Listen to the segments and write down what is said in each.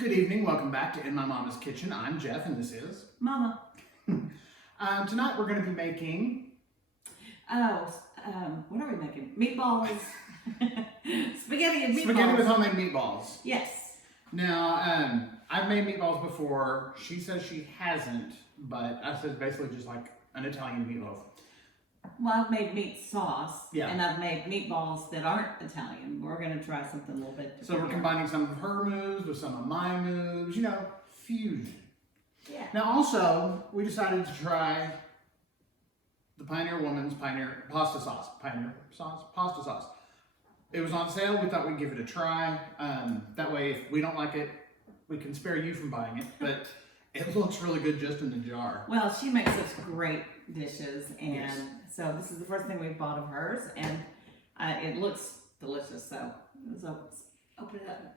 Good evening, welcome back to In My Mama's Kitchen. I'm Jeff and this is Mama. Tonight we're going to be making... what are we making? Meatballs. Spaghetti and meatballs. Spaghetti with homemade meatballs. Yes. Now, I've made meatballs before. She says she hasn't, but I said basically just like an Italian meatloaf. Well, I've made meat sauce. Yeah. And I've made meatballs that aren't Italian. We're going to try something a little bit different. So we're combining some of her moves with some of my moves, you know, fusion. Yeah. Now also, we decided to try the Pioneer Woman's Pioneer Pasta Sauce. Pasta sauce. It was on sale. We thought we'd give it a try. That way, if we don't like it, we can spare you from buying it. But it looks really good just in the jar. Well, she makes such great dishes, and Yes. so this is the first thing we've bought of hers, and it looks delicious. So open it up.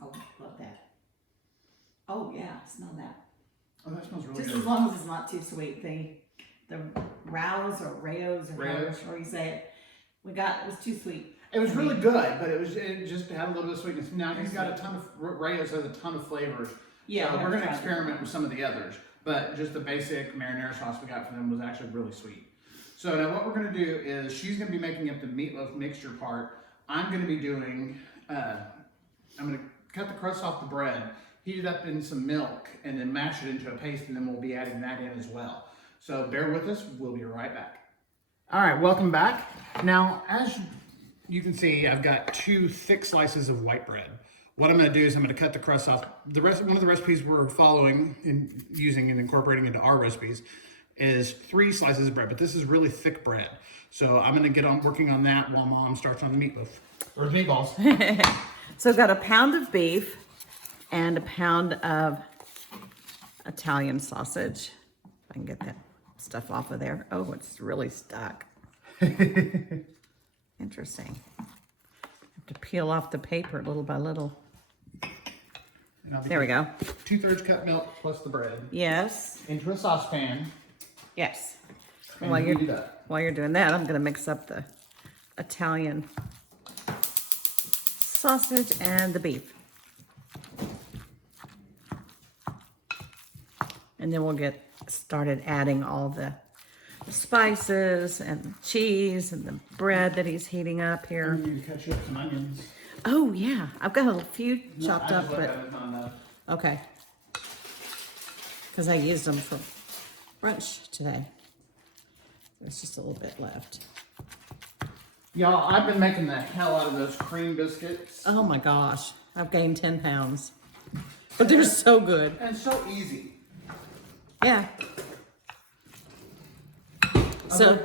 Oh, love that. Oh yeah, smell that. Oh, that smells really Just good. as long as it's not too sweet. The Raos or Rayos or Rayos. however you say it, it was too sweet. It was really good, but it just had a little bit of sweetness. Now he's got a ton of Rayos has a ton of flavors. Yeah, so we're going to tried experiment with some of the others, but just the basic marinara sauce we got from them was actually really sweet. So now what we're going to do is she's going to be making up the meatloaf mixture part. I'm going to be doing. I'm going to cut the crust off the bread, heat it up in some milk, and then mash it into a paste, and then we'll be adding that in as well. So bear with us. We'll be right back. All right, welcome back. Now, as you can see, I've got 2 thick slices of white bread. What I'm going to do is I'm going to cut the crust off. One of the recipes we're following and using and incorporating into our recipes is 3 slices of bread, but this is really thick bread. So I'm going to get on working on that while Mom starts on the meatloaf or the meatballs. So I've got a pound of beef and a pound of Italian sausage. If I can get that stuff off of there. Oh, it's really stuck. Interesting. Have to peel off the paper little by little. There we go. 2/3 cup milk plus the bread. Yes. Into a saucepan. Yes. And While heat it up. you're doing that, I'm going to mix up the Italian sausage and the beef. And then we'll get started adding all the spices and the cheese and the bread that he's heating up here. We need to cut you up some onions. Oh yeah, I've got a few chopped up, but but okay. Because I used them for brunch today. There's just a little bit left. y'all, I've been making the hell out of those cream biscuits. Oh my gosh, I've gained 10 pounds. But they're so good. And so easy. Yeah. So,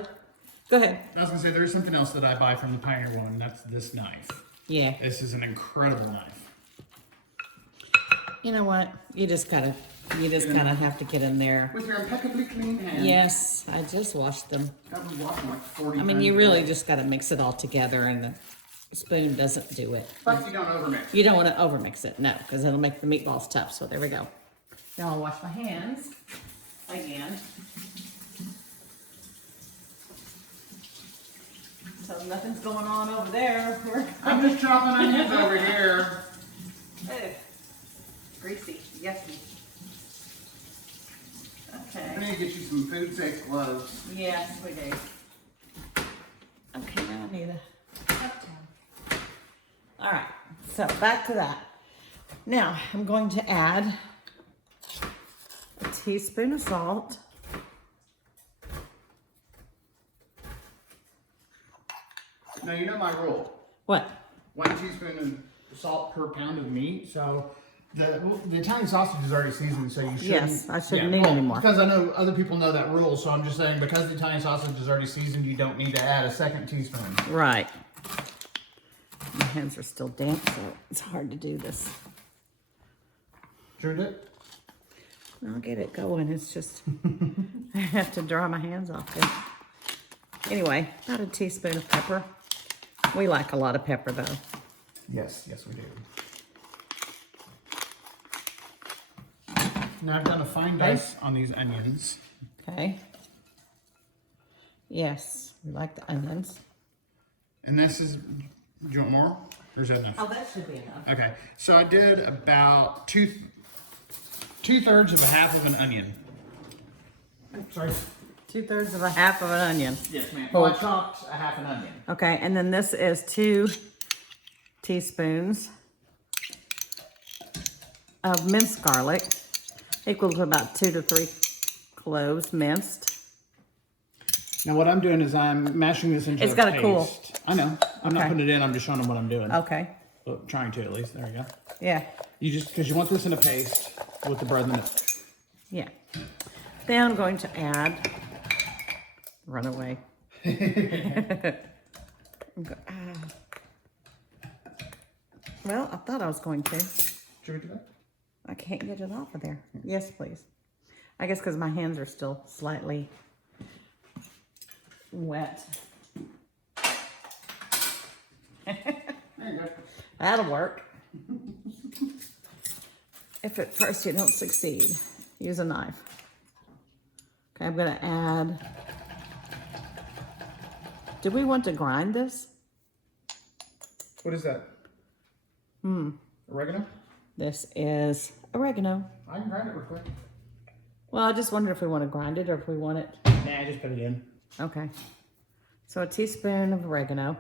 go ahead. I was gonna say there's something else that I buy from the Pioneer Woman. That's this knife. Yeah. This is an incredible knife. You know what? You just gotta have to get in there. With your impeccably clean hands. Yes, I just washed them. I've been washing like 40 I mean, times you a really day. just gotta mix it all together, and the spoon doesn't do it. But you don't overmix. You don't want to overmix it, no, because it'll make the meatballs tough. So there we go. Now I'll wash my hands again. So nothing's going on over there. I'm just chopping onions over here. Oh, greasy, yucky. I Okay. need to get you some food safe gloves. Yes, we do. Okay, now I need a cup towel. All right, so back to that. Now I'm going to add a teaspoon of salt. Now you know my rule. What? 1 teaspoon of salt per pound of meat. So the Italian sausage is already seasoned, so you shouldn't. Yes, I shouldn't need any more. Because I know other people know that rule, so I'm just saying because the Italian sausage is already seasoned, you don't need to add a 2nd teaspoon. Right. My hands are still damp, so it's hard to do this. Sure did. I'll get it going. It's just, I have to dry my hands off there. Anyway, about a teaspoon of pepper. We like a lot of pepper, though. Yes, yes we do. Now I've done a fine dice on these onions. Okay. Yes, we like the onions. And this is, do you want more? Or is that enough? Oh, that should be enough. Okay, so I did about two-thirds of a half of an onion. Sorry. 2/3 of a half of an onion. Yes, ma'am. Well, I chopped a half an onion. Okay, and then this is 2 teaspoons of minced garlic, equal to about 2 to 3 cloves minced. Now what I'm doing is I'm mashing this into It's a gotta paste. cool. I know. I'm not Okay. putting it in. I'm just showing them what I'm doing. Okay, Well, trying to at least. There we go. yeah, You just because you want this in a paste with the bread in it. yeah. Then I'm going to add, run away. Well, I thought I was going to. Should we do that? I can't get it off of there. Yes, please. I guess because my hands are still slightly wet. There you go. That'll work. If at first you don't succeed, use a knife. Okay, I'm gonna add, do we want to grind this? What is that? Oregano? This is oregano. I can grind it real quick. Well, I just wondered if we want to grind it or if we want it. Nah, just put it in. Okay. So a teaspoon of oregano.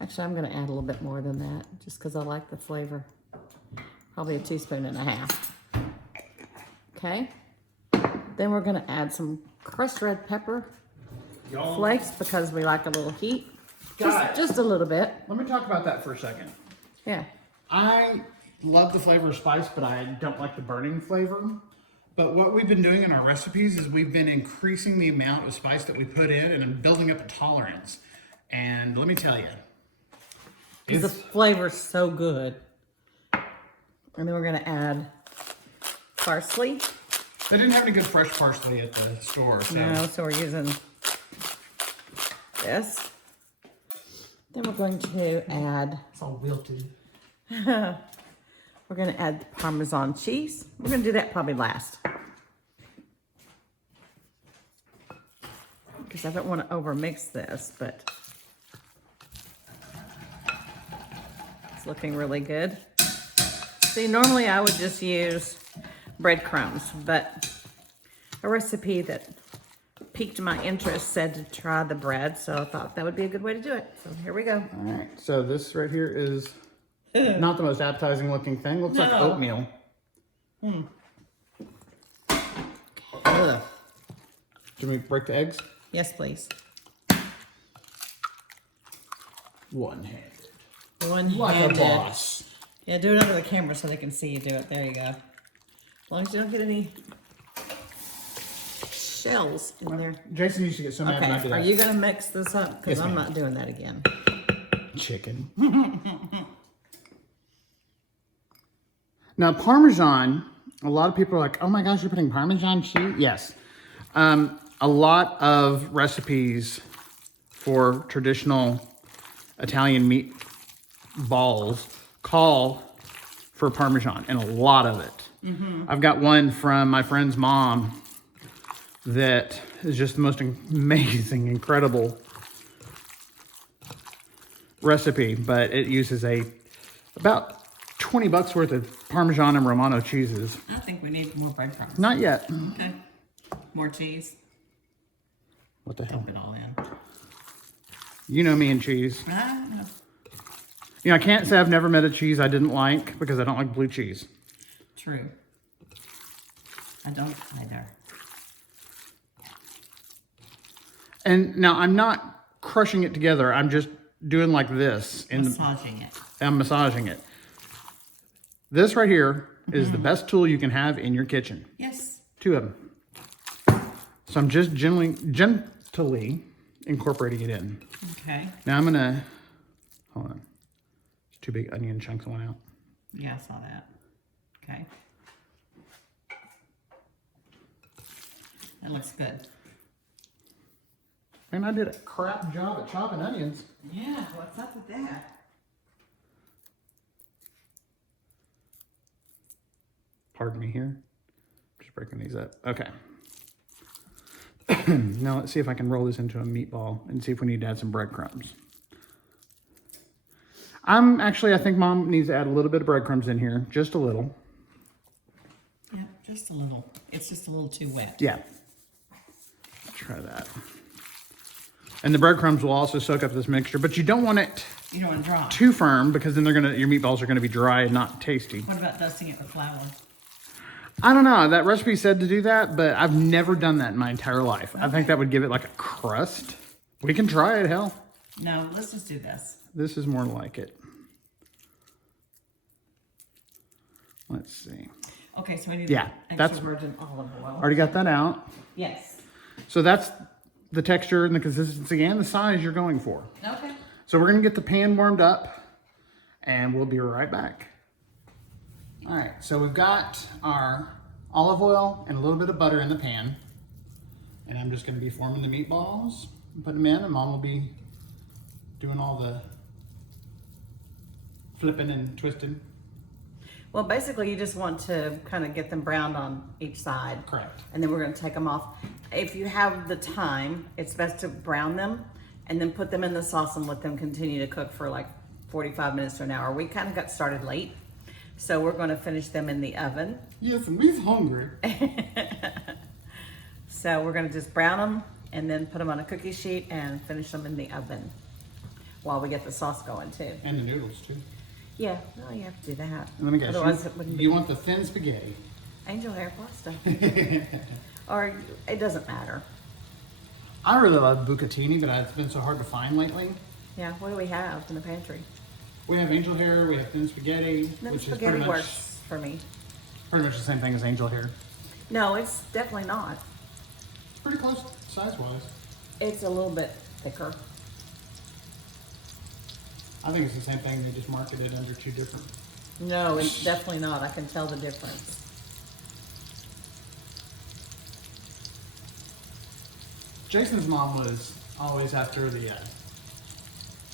Actually, I'm going to add a little bit more than that just because I like the flavor. Probably a teaspoon and a half. Okay. Then we're going to add some crushed red pepper flakes because we like a little heat. Just a little bit. Let me talk about that for a second. Yeah. I love the flavor of spice, but I don't like the burning flavor. But what we've been doing in our recipes is we've been increasing the amount of spice that we put in and building up a tolerance. And let me tell you, The flavor's so good. And then we're going to add parsley. they didn't have any good fresh parsley at the store. So. No, so we're using this. Then we're going to add, It's all wilted. we're going to add Parmesan cheese. We're going to do that probably last. Because I don't want to overmix this, but it's looking really good. See, normally I would just use breadcrumbs, but a recipe that piqued my interest said to try the bread, so I thought that would be a good way to do it. So here we go. All right, so this right here is not the most appetizing looking thing. Looks like No. oatmeal. Ugh. Should we break the eggs? Yes, please. One-handed. One-handed. Like a boss. Yeah, do it under the camera so they can see you do it. There you go. As long as you don't get any shells in there. Jason used to get so mad when I did Okay, are that. you gonna mix this up? Because Yes, I'm ma'am. not doing that again. Chicken. Now, Parmesan, a lot of people are like, oh my gosh, you're putting Parmesan cheese? Yes. A lot of recipes for traditional Italian meat balls call for Parmesan, and a lot of it. I've got one from my friend's mom that is just the most amazing, incredible recipe, but it uses about 20 bucks worth of Parmesan and Romano cheeses. I think we need more breadcrumbs. Not yet. Okay. More cheese. What the hell? Dump it all in. You know me and cheese. Ah, You know, I can't say I've never met a cheese I didn't like because I don't like blue cheese. true. I don't either. And now I'm not crushing it together. I'm just doing like this. Massaging it. I'm massaging it. This right here is the best tool you can have in your kitchen. Yes. 2 of them. So I'm just gently incorporating it in. Okay. Now I'm gonna, hold on. There's 2 big onion chunks I want out. Yeah, I saw that. Okay. That looks good. And I did a crap job at chopping onions. Yeah, what's up with that? Pardon me here. Just breaking these up. Okay. Now let's see if I can roll this into a meatball and see if we need to add some breadcrumbs. I think Mom needs to add a little bit of breadcrumbs in here, just a little. Yeah, just a little. It's just a little too wet. Yeah. Try that. And the breadcrumbs will also soak up this mixture, but you don't want it You don't want to dry. too firm because then your meatballs are gonna be dry and not tasty. What about dusting it with flour? I don't know. That recipe said to do that, but I've never done that in my entire life. I think that would give it like a crust. We can try it, hell. No, let's just do this. This is more like it. Let's see. Okay, so we need extra that's virgin olive oil. already got that out. Yes. So that's the texture and the consistency and the size you're going for. Okay. So we're gonna get the pan warmed up and we'll be right back. All right, so we've got our olive oil and a little bit of butter in the pan. And I'm just gonna be forming the meatballs, put them in, and Mom will be doing all the flipping and twisting. Well, basically, you just want to kind of get them browned on each side. Correct. And then we're going to take them off. If you have the time, it's best to brown them and then put them in the sauce and let them continue to cook for like 45 minutes to an hour. We kind of got started late, so we're going to finish them in the oven. Yes, and we're hungry. So we're going to just brown them and then put them on a cookie sheet and finish them in the oven while we get the sauce going too. And the noodles too. Yeah, well, you have to do that. And let me guess, Otherwise, it wouldn't be you want the thin spaghetti. angel hair pasta. Or it doesn't matter. I really love bucatini, but it's been so hard to find lately. Yeah, what do we have in the pantry? We have angel hair, we have thin spaghetti, Then which is spaghetti works for me. pretty much the same thing as angel hair. No, it's definitely not. It's pretty close size-wise. It's a little bit thicker. I think it's the same thing, they just market it under two different. No, it's definitely not. I can tell the difference. Jason's mom was always after the,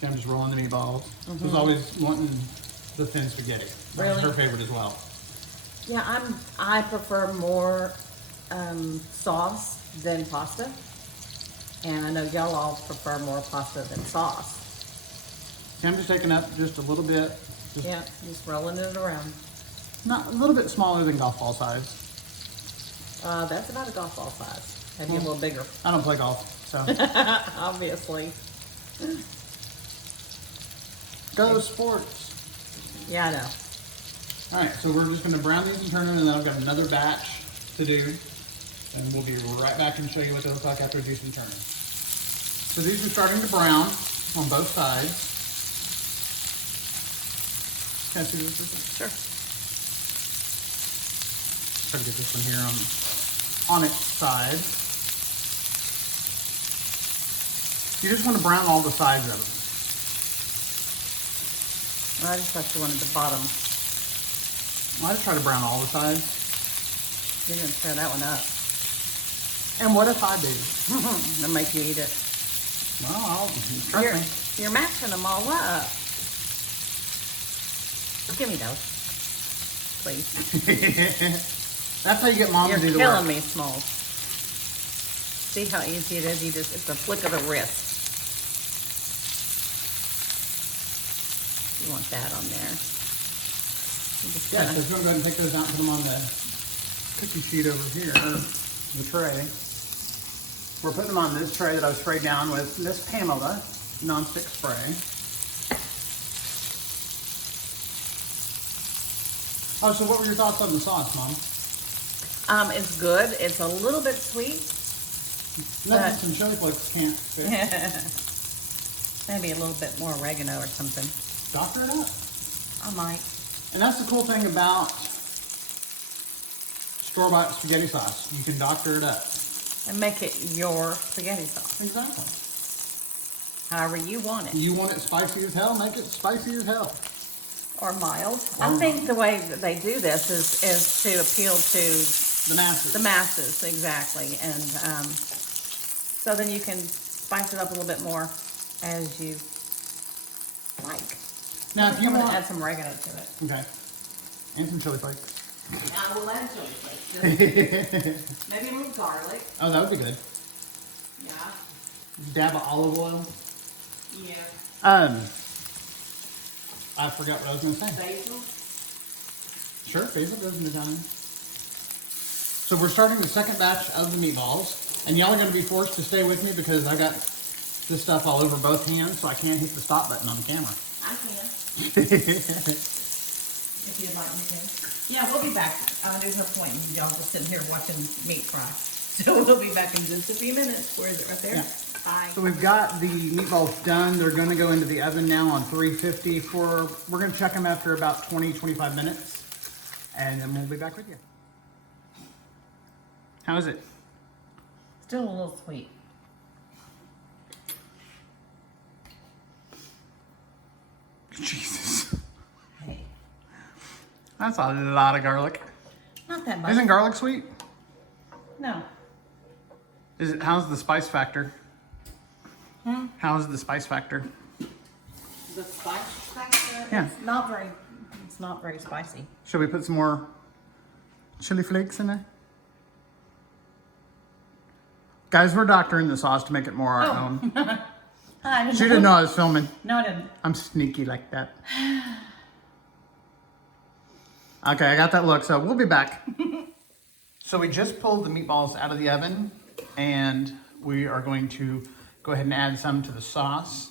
I'm just rolling the meatballs. Was always wanting the thin spaghetti. That was Really? her favorite as well. Yeah, I prefer more sauce than pasta. And I know y'all all prefer more pasta than sauce. I'm just taking up just a little bit, just Yeah, just rolling it around. not a little bit smaller than golf ball size. That's about a golf ball size. Maybe a little bigger. I don't play golf, so Obviously. go sports. Yeah, I know. All right, so we're just gonna brown these and turn them, and then I've got another batch to do, and we'll be right back and show you what they look like after these and turning. So these are starting to brown on both sides. Can I see this? Sure. Try to get this one here on its side. You just want to brown all the sides of them. I just thought you wanted the bottom. I just try to brown all the sides. You're going to tear that one up. And what if I do? I'll make you eat it. Well, trust me. You're mashing them all up. Give me those, please. That's how you get mom You're to do the killing work. me, Smalls. See how easy it is? It's a flick of the wrist. You want that on there. You just Yeah, kinda- so we're going to go ahead and take those out and put them on the cookie sheet over here, the tray. We're putting them on this tray that I was sprayed down with Miss Pamela nonstick spray. Oh, so what were your thoughts on the sauce, Mom? It's good. It's a little bit sweet. Nothing But- some chili flakes can't fix. Maybe a little bit more oregano or something. Doctor it up. I might. And that's the cool thing about store-bought spaghetti sauce. You can doctor it up. And make it your spaghetti sauce. Exactly. However you want it. You want it spicy as hell, make it spicy as hell. Or mild. I think the way that they do this is to appeal to The masses. the masses, exactly. And so then you can spice it up a little bit more as you like. Now, if you I'm gonna want, add some oregano to it. okay, and some chili flakes. I will add chili flakes. Maybe a little garlic. Oh, that would be good. Yeah. Dab of olive oil. Yeah. I forgot what I was going to say. Basil. Sure, basil goes in the dining. So we're starting the second batch of the meatballs, and y'all are going to be forced to stay with me because I got this stuff all over both hands, so I can't hit the stop button on the camera. I can. If you'd like me to. Yeah, we'll be back. There's no point in y'all just sitting here watching meat fry. So we'll be back in just a few minutes. Where is it? Right there? Yeah. Bye. So we've got the meatballs done. They're going to go into the oven now on 350 we're going to check them after about 20-25 minutes, and then we'll be back with you. How is it? Still a little sweet. Jesus. Hey. That's a lot of garlic. Not that much. Isn't garlic sweet? No. How's the spice factor? How's the spice factor? The spice factor? Yeah. It's not very spicy. Should we put some more chili flakes in there? Guys, we're doctoring the sauce to make it more our own. She didn't know I was filming. No, I didn't. I'm sneaky like that. Okay, I got that look, so we'll be back. So we just pulled the meatballs out of the oven, and we are going to go ahead and add some to the sauce.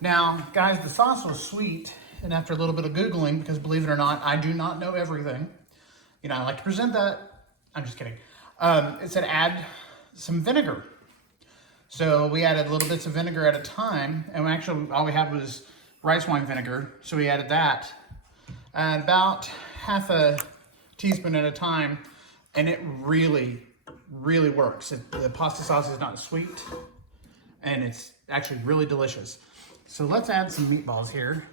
Now, guys, the sauce was sweet, and after a little bit of Googling, because believe it or not, I do not know everything. You know, I like to present that. I'm just kidding. It said add some vinegar. So we added little bits of vinegar at a time, and actually all we had was rice wine vinegar, so we added that. And about half a teaspoon at a time, and it really, really works. The pasta sauce is not sweet, and it's actually really delicious. So let's add some meatballs here.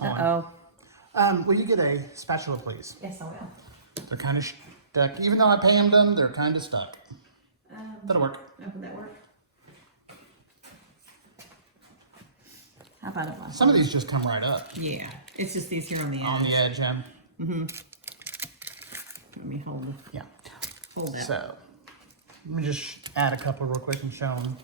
Uh-oh. Will you get a spatula, please? Yes, I will. They're kind of stuck. Even though I panned them, they're kind of stuck. That'll work. Would that work? How about it? Some of these just come right up. Yeah, it's just these here on the edge. On the edge, Let me hold that. So, let me just add a couple real quick and show them.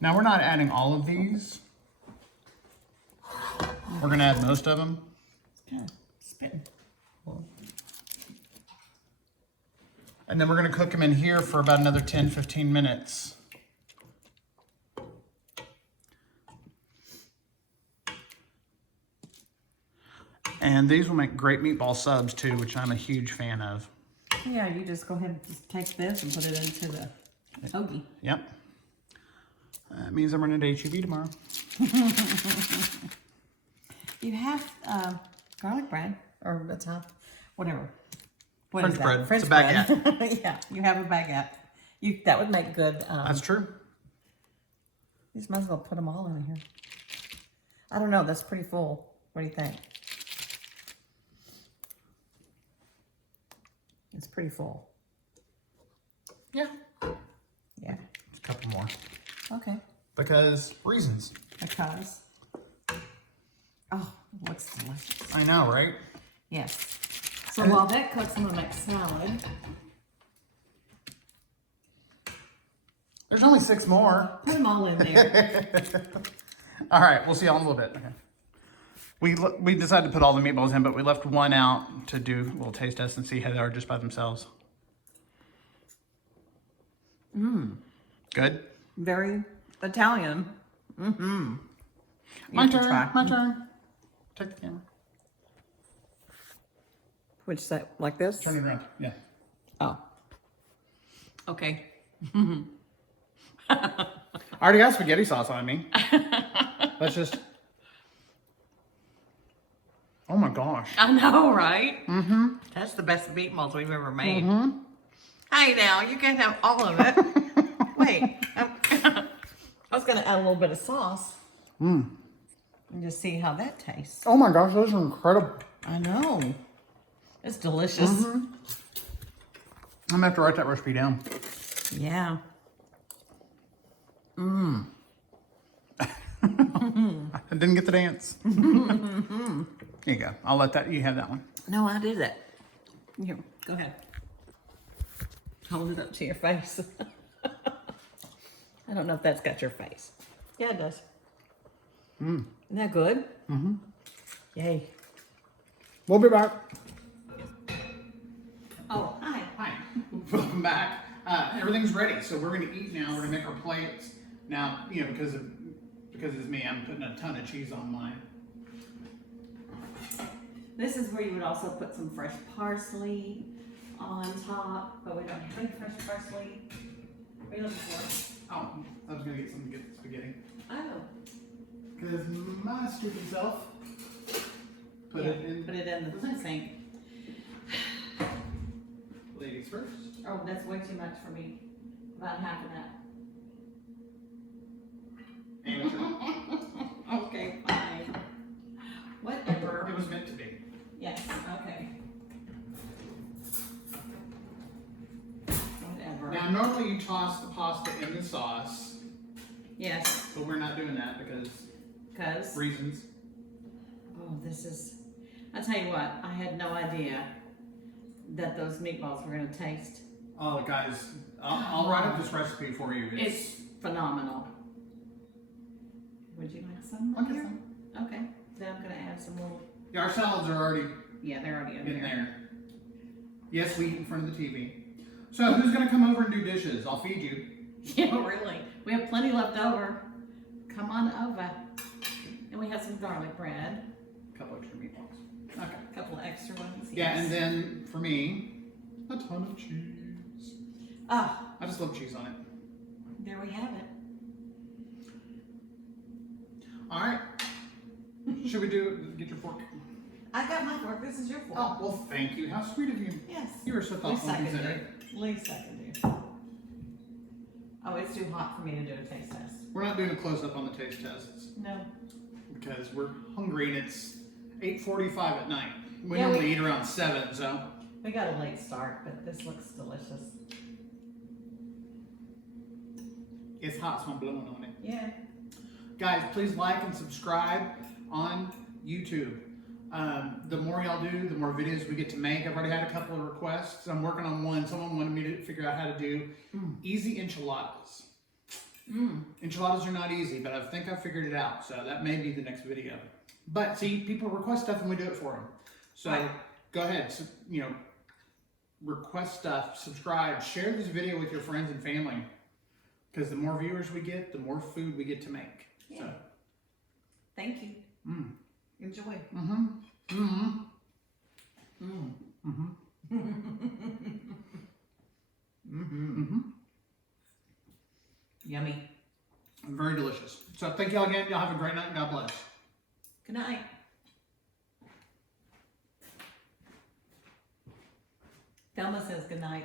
Now, we're not adding all of these. We're going to add most of them. Kind of spitting. And then we're going to cook them in here for about another 10-15 minutes. And these will make great meatball subs too, which I'm a huge fan of. Yeah, you just go ahead and just take this and put it into the hoagie. Yep. That means I'm running to HEB tomorrow. You have garlic bread or the top, whatever. What French is that? bread. French It's a baguette. bread. Yeah, you have a baguette. That would make good. That's true. You just might as well put them all in here. I don't know. That's pretty full. What do you think? It's pretty full. Yeah. Yeah. A couple more. Okay. Because reasons. Because. Oh, it looks delicious. I know, right? Yes. So while that cooks, I'm gonna make salad. There's only 6 more. Put them all in there. All right, we'll see y'all in a little bit. Okay. We decided to put all the meatballs in, but we left one out to do a little taste test and see how they are just by themselves. Good? Very Italian. My turn. My turn. Take the camera. Which side? Like this? Turn it around. Yeah. Oh. Okay. I already got spaghetti sauce on me. Let's just... Oh my gosh. I know, right? That's the best meatballs we've ever made. Hey now, you can't have all of it. Wait. I was going to add a little bit of sauce. And just see how that tastes. Oh my gosh, those are incredible. I know. It's delicious. I'm going to have to write that recipe down. Yeah. I didn't get the dance. Here you go. I'll let you have that one. No, I did that. Here, go ahead. Hold it up to your face. I don't know if that's got your face. Yeah, it does. Isn't that good? Mm-hmm. Yay. We'll be back. Oh, hi. Hi. Welcome back. Everything's ready, so we're gonna eat now. We're gonna make our plates. Now, you know, because it's me, I'm putting a ton of cheese on mine. This is where you would also put some fresh parsley on top, but we don't have any fresh parsley. What are you looking for? Oh, I was gonna get some good spaghetti. Oh. Because my stupid self put it in the sink. Ladies first. Oh, that's way too much for me. About half of that. Amateur. Okay, fine. Whatever. It was meant to be. Yes, okay. Whatever. Now, normally you toss the pasta in the sauce, Yes, but we're not doing that because because. reasons. Oh, this is. I'll tell you what, I had no idea that those meatballs were going to taste. Oh, guys, I'll write up this recipe for you. It's phenomenal. Would you like some? I'll get here? some. Okay, then I'm going to add some little. Yeah, our salads are already Yeah, they're already in there. Yes, we eat in front of the TV. So who's going to come over and do dishes? I'll feed you. Yeah, really. We have plenty left over. Come on over. And we have some garlic bread. A couple extra meatballs. Okay. A couple of extra ones. Yeah, yes. and then for me, a ton of cheese. Oh, I just love cheese on it. there we have it. All right. Should we get your fork? I got my fork. This is your fork. Oh, well, thank you. How sweet of you. Yes. You were so thoughtful and considerate. Least I can do. Oh, it's too hot for me to do a taste test. We're not doing a close-up on the taste tests No. because we're hungry and it's 8:45 at night. We Yeah, normally eat around 7, so. We got a late start, but this looks delicious. It's hot, so I'm blowing on it. Yeah. Guys, please like and subscribe on YouTube. The more y'all do, the more videos we get to make. I've already had a couple of requests. I'm working on one. Someone wanted me to figure out how to do easy enchiladas. Enchiladas are not easy, but I think I figured it out. So that may be the next video. But see, people request stuff and we do it for them. So Right. Go ahead, request stuff, subscribe, share this video with your friends and family. Because the more viewers we get, the more food we get to make. Yeah. So. Thank you. Enjoy. Mm-hmm. Mm-hmm. Mm-hmm. Mm-hmm. Yummy. Very delicious. So thank y'all again. Y'all have a great night and God bless. Good night. Thelma says good night.